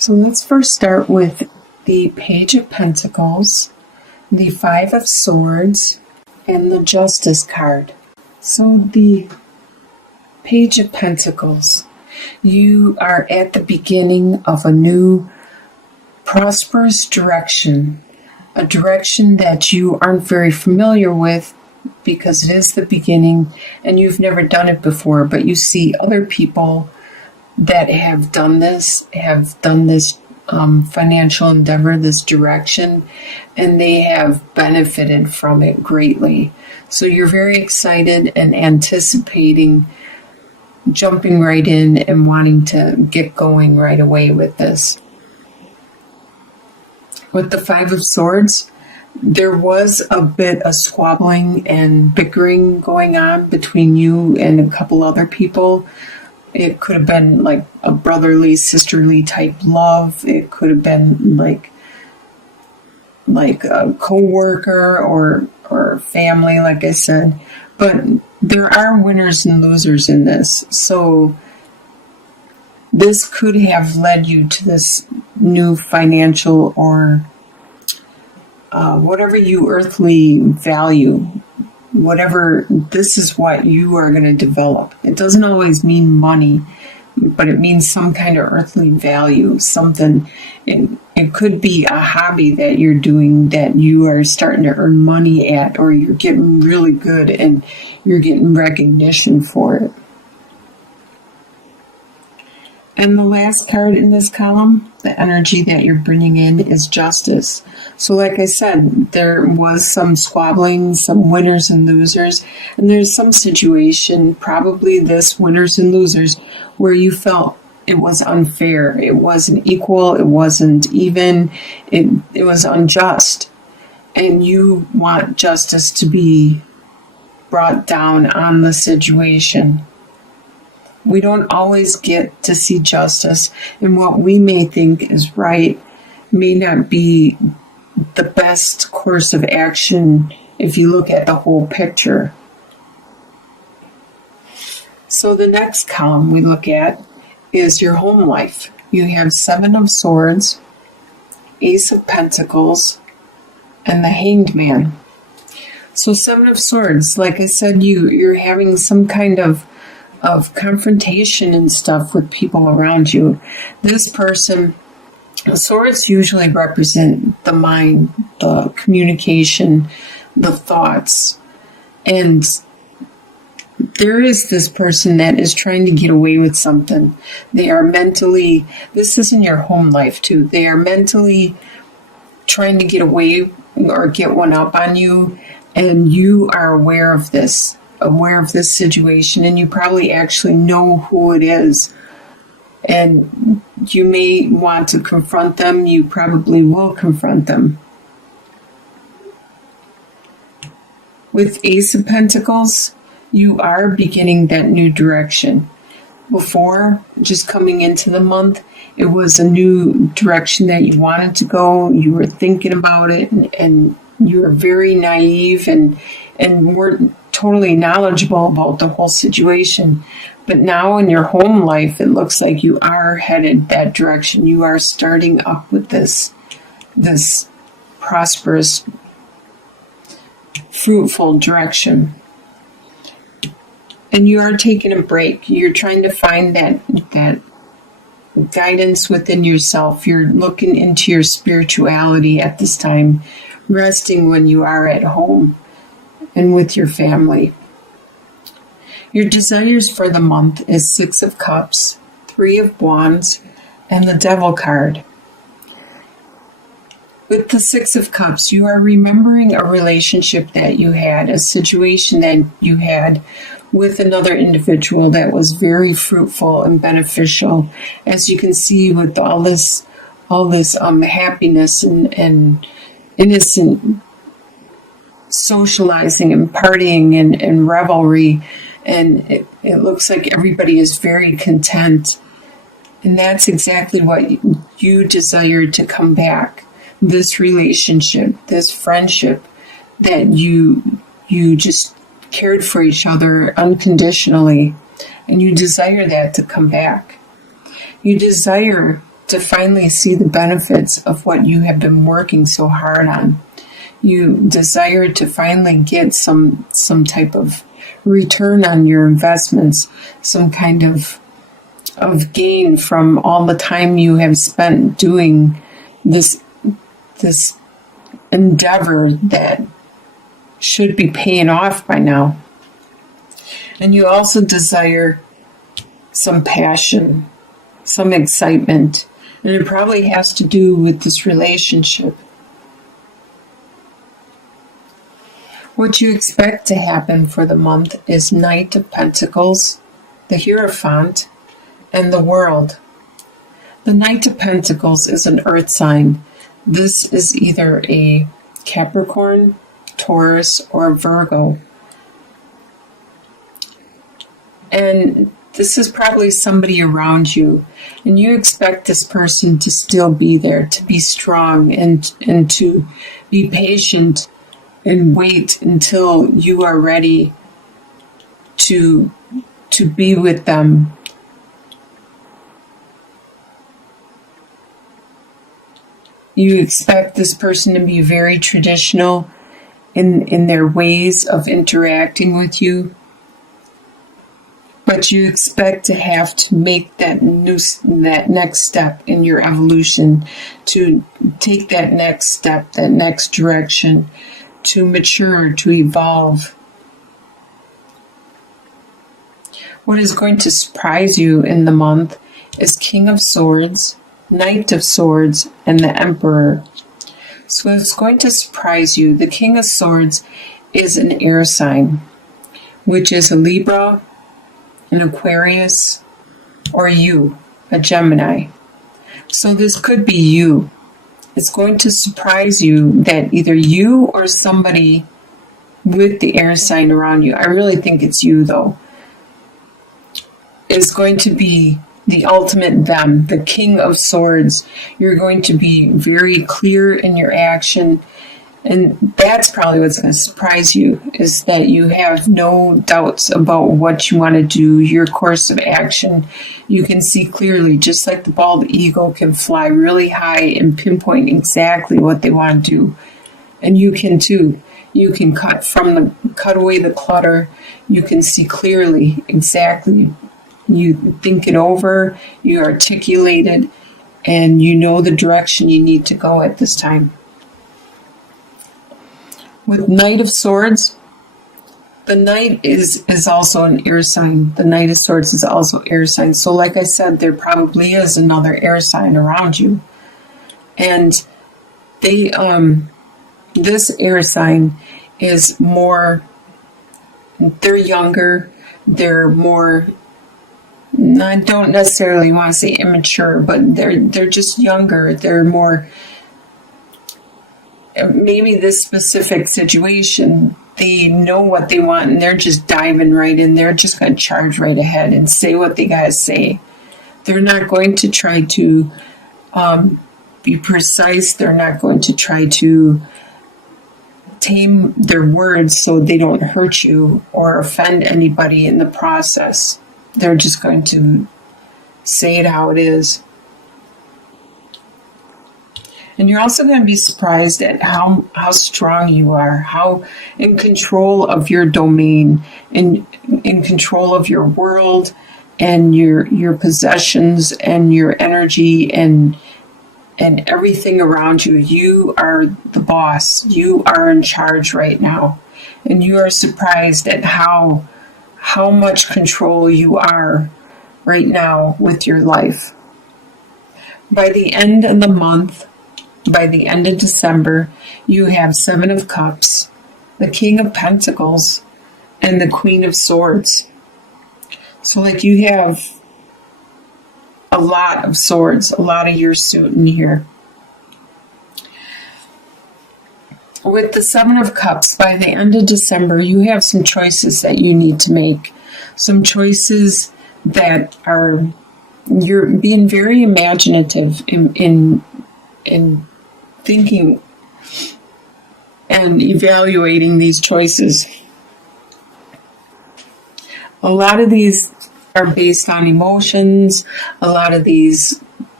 So let's first start with the Page of Pentacles, the Five of Swords, and the Justice card. So the Page of Pentacles, you are at the beginning of a new prosperous direction, a direction that you aren't very familiar with because it is the beginning and you've never done it before, but you see other people that have done this financial endeavor, this direction, and they have benefited from it greatly. So you're very excited and anticipating jumping right in and wanting to get going right away with this. With the Five of Swords, there was a bit of squabbling and bickering going on between you and a couple other people. It could have been like a brotherly, sisterly type love. It could have been like a co-worker or family, like I said. But there are winners and losers in this. So this could have led you to this new financial or whatever you earthly value. Whatever, this is what you are going to develop. It doesn't always mean money, but it means some kind of earthly value, something. It could be a hobby that you're doing that you are starting to earn money at, or you're getting really good and you're getting recognition for it. And the last card in this column, the energy that you're bringing in, is Justice. So like I said, there was some squabbling, some winners and losers, and there's some situation, probably this winners and losers, where you felt it was unfair, it wasn't equal, it wasn't even, it was unjust. And you want justice to be brought down on the situation. We don't always get to see justice, and what we may think is right may not be the best course of action if you look at the whole picture. So the next column we look at is your home life. You have Seven of Swords, Ace of Pentacles, and the Hanged Man. So Seven of Swords, like I said, you're having some kind of confrontation and stuff with people around you. This person, the swords usually represent the mind, the communication, the thoughts. And there is this person that is trying to get away with something. They are mentally, this is in your home life too, they are mentally trying to get away or get one up on you, and you are aware of this situation, and you probably actually know who it is, and you may want to confront them. You probably will confront them. With Ace of Pentacles, you are beginning that new direction. Before, just coming into the month, it was a new direction that you wanted to go. You were thinking about it, and you were very naive and weren't totally knowledgeable about the whole situation. But now in your home life, it looks like you are headed that direction. You are starting up with this prosperous, fruitful direction. And you are taking a break. You're trying to find that guidance within yourself. You're looking into your spirituality at this time, resting when you are at home and with your family. Your desires for the month is Six of Cups, Three of Wands, and the Devil card. With the Six of Cups, you are remembering a relationship that you had, a situation that you had with another individual that was very fruitful and beneficial. As you can see, with all this happiness and innocent socializing and partying and revelry, and it looks like everybody is very content, and that's exactly what you desire to come back. This relationship, this friendship, that you just cared for each other unconditionally, and you desire that to come back. You desire to finally see the benefits of what you have been working so hard on. You desire to finally get some type of return on your investments, some kind of gain from all the time you have spent doing this endeavor that should be paying off by now. And you also desire some passion, some excitement, and it probably has to do with this relationship. What you expect to happen for the month is Knight of Pentacles, the Hierophant, and the World. The Knight of Pentacles is an earth sign. This is either a Capricorn, Taurus, or Virgo. And this is probably somebody around you, and you expect this person to still be there, to be strong, and to be patient and wait until you are ready to be with them. You expect this person to be very traditional in their ways of interacting with you, but you expect to have to make that next step in your evolution, to take that next step, that next direction, to mature, to evolve. What is going to surprise you in the month is King of Swords, Knight of Swords, and the Emperor. So it's going to surprise you. The King of Swords is an air sign, which is a Libra, an Aquarius, or you, a Gemini. So this could be you. It's going to surprise you that either you or somebody with the air sign around you, I really think it's you though, is going to be the ultimate them, the King of Swords. You're going to be very clear in your action, and that's probably what's going to surprise you, is that you have no doubts about what you want to do, your course of action. You can see clearly, just like the bald eagle can fly really high and pinpoint exactly what they want to do. And you can too. You can cut away the clutter. You can see clearly exactly. You think it over, you articulate it, and you know the direction you need to go at this time. With Knight of Swords, the Knight is also an air sign. The Knight of Swords is also air sign. So like I said, there probably is another air sign around you. And they this air sign is more, they're younger, they're more, I don't necessarily want to say immature, but they're just younger. They're more, maybe this specific situation, they know what they want and they're just diving right in. They're just going to charge right ahead and say what they got to say. They're not going to try to be precise. They're not going to try to tame their words so they don't hurt you or offend anybody in the process. They're just going to say it how it is. And you're also going to be surprised at how strong you are, how in control of your domain, in control of your world and your possessions and your energy and everything around you. You are the boss. You are in charge right now. And you are surprised at how much control you are right now with your life. By the end of the month, by the end of December, you have Seven of Cups, the King of Pentacles, and the Queen of Swords. So like you have a lot of swords, a lot of your suit in here. With the Seven of Cups, by the end of December, you have some choices that you need to make. Some choices that are, you're being very imaginative in thinking and evaluating these choices. A lot of these are based on emotions. A lot of these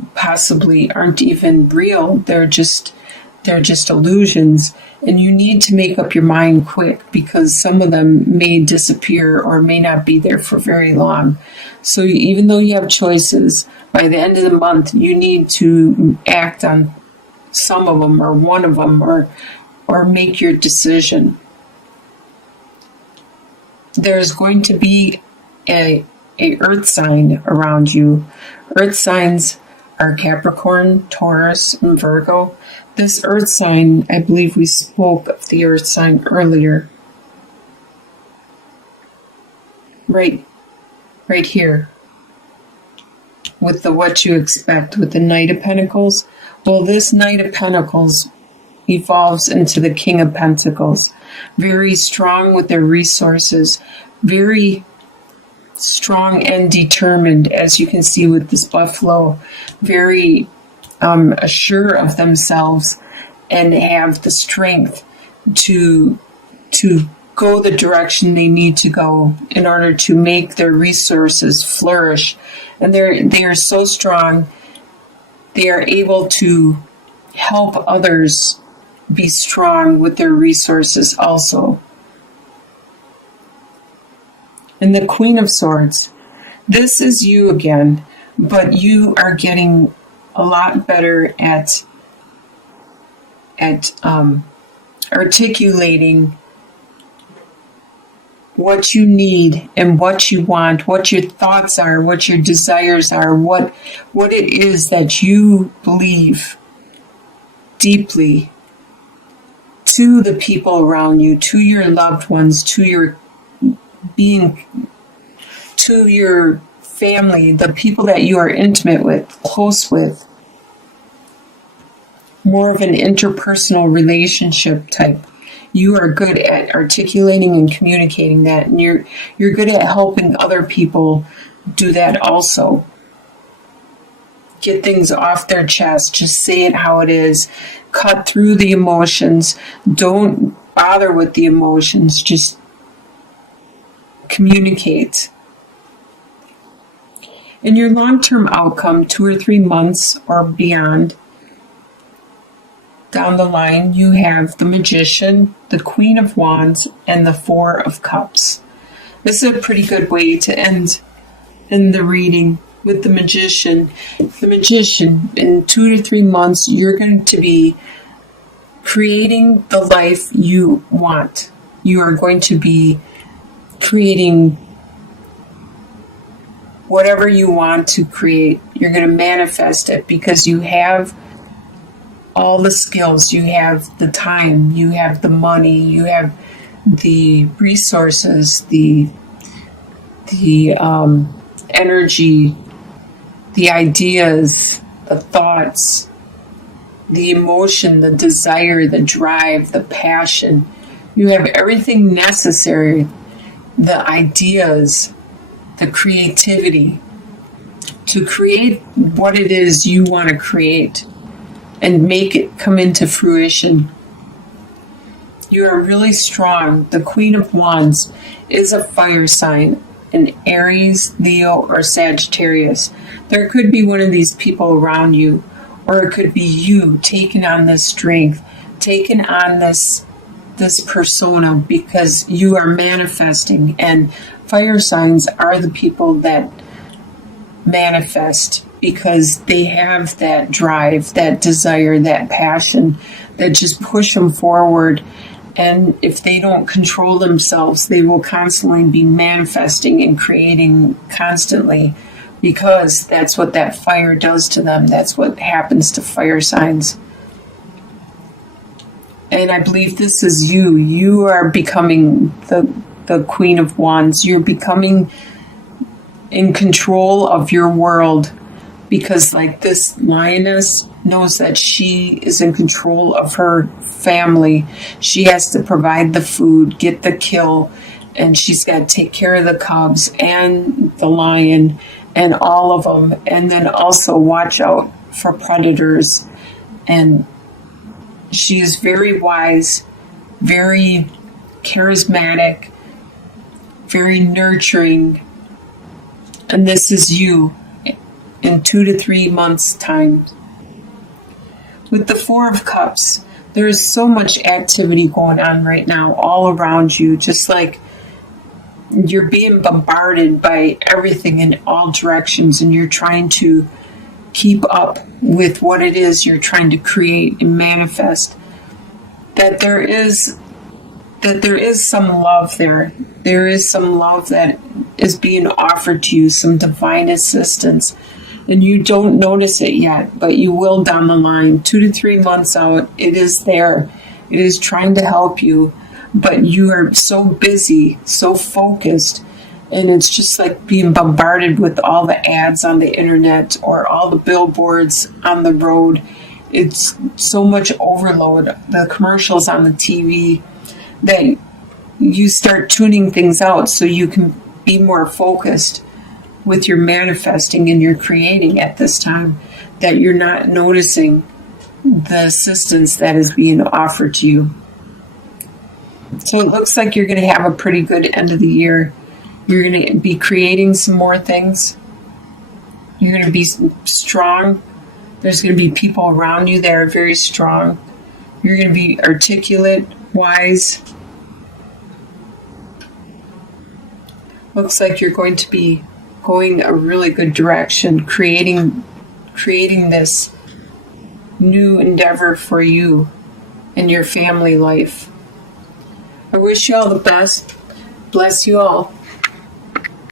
possibly aren't even real. They're just illusions. And you need to make up your mind quick, because some of them may disappear or may not be there for very long. So even though you have choices, by the end of the month, you need to act on some of them or one of them, or make your decision. There's going to be a earth sign around you. Earth signs are Capricorn, Taurus, and Virgo. This earth sign, I believe we spoke of the earth sign earlier. Right here. With the what you expect, with the Knight of Pentacles. Well, this Knight of Pentacles evolves into the King of Pentacles. Very strong with their resources. Very strong and determined, as you can see with this buffalo. Very assured of themselves, and have the strength to go the direction they need to go in order to make their resources flourish. And they are so strong, they are able to help others be strong with their resources also. And the Queen of Swords, this is you again, but you are getting a lot better at articulating what you need and what you want, what your thoughts are, what your desires are, what it is that you believe deeply to the people around you, to your loved ones, to your being, to your family, the people that you are intimate with, close with. More of an interpersonal relationship type. You are good at articulating and communicating that, and you're good at helping other people do that also. Get things off their chest. Just say it how it is. Cut through the emotions. Don't bother with the emotions. Just communicate. In your long-term outcome, 2 or 3 months or beyond, down the line, you have the Magician, the Queen of Wands, and the Four of Cups. This is a pretty good way to end in the reading with the Magician. The Magician, in 2 to 3 months, you're going to be creating the life you want. You are going to be creating whatever you want to create. You're going to manifest it because you have all the skills, you have the time, you have the money, you have the resources, the energy, the ideas, the thoughts, the emotion, the desire, the drive, the passion. You have everything necessary, the ideas, the creativity to create what it is you want to create and make it come into fruition. You are really strong. The Queen of Wands is a fire sign, an Aries, Leo, or Sagittarius. There could be one of these people around you, or it could be you taking on this strength, taking on this persona, because you are manifesting. And fire signs are the people that manifest because they have that drive, that desire, that passion that just push them forward. And if they don't control themselves, they will constantly be manifesting and creating constantly, because that's what that fire does to them. That's what happens to fire signs. And I believe this is you. You are becoming the Queen of Wands. You're becoming in control of your world, because like this lioness knows that she is in control of her family. She has to provide the food, get the kill, and she's got to take care of the cubs and the lion and all of them, and then also watch out for predators. And she is very wise, very charismatic, very nurturing. And this is you. in 2 to 3 months' time. With the Four of Cups, there is so much activity going on right now all around you, just like you're being bombarded by everything in all directions, and you're trying to keep up with what it is you're trying to create and manifest. That there is some love there. There is some love that is being offered to you, some divine assistance. And you don't notice it yet, but you will down the line. 2 to 3 months out, it is there. It is trying to help you, but you are so busy, so focused, and it's just like being bombarded with all the ads on the internet or all the billboards on the road. It's so much overload, the commercials on the TV, that you start tuning things out so you can be more focused with your manifesting and your creating at this time, that you're not noticing the assistance that is being offered to you. So it looks like you're going to have a pretty good end of the year. You're going to be creating some more things. You're going to be strong. There's going to be people around you that are very strong. You're going to be articulate, wise. Looks like you're going to be going a really good direction, creating this new endeavor for you and your family life. I wish you all the best. Bless you all.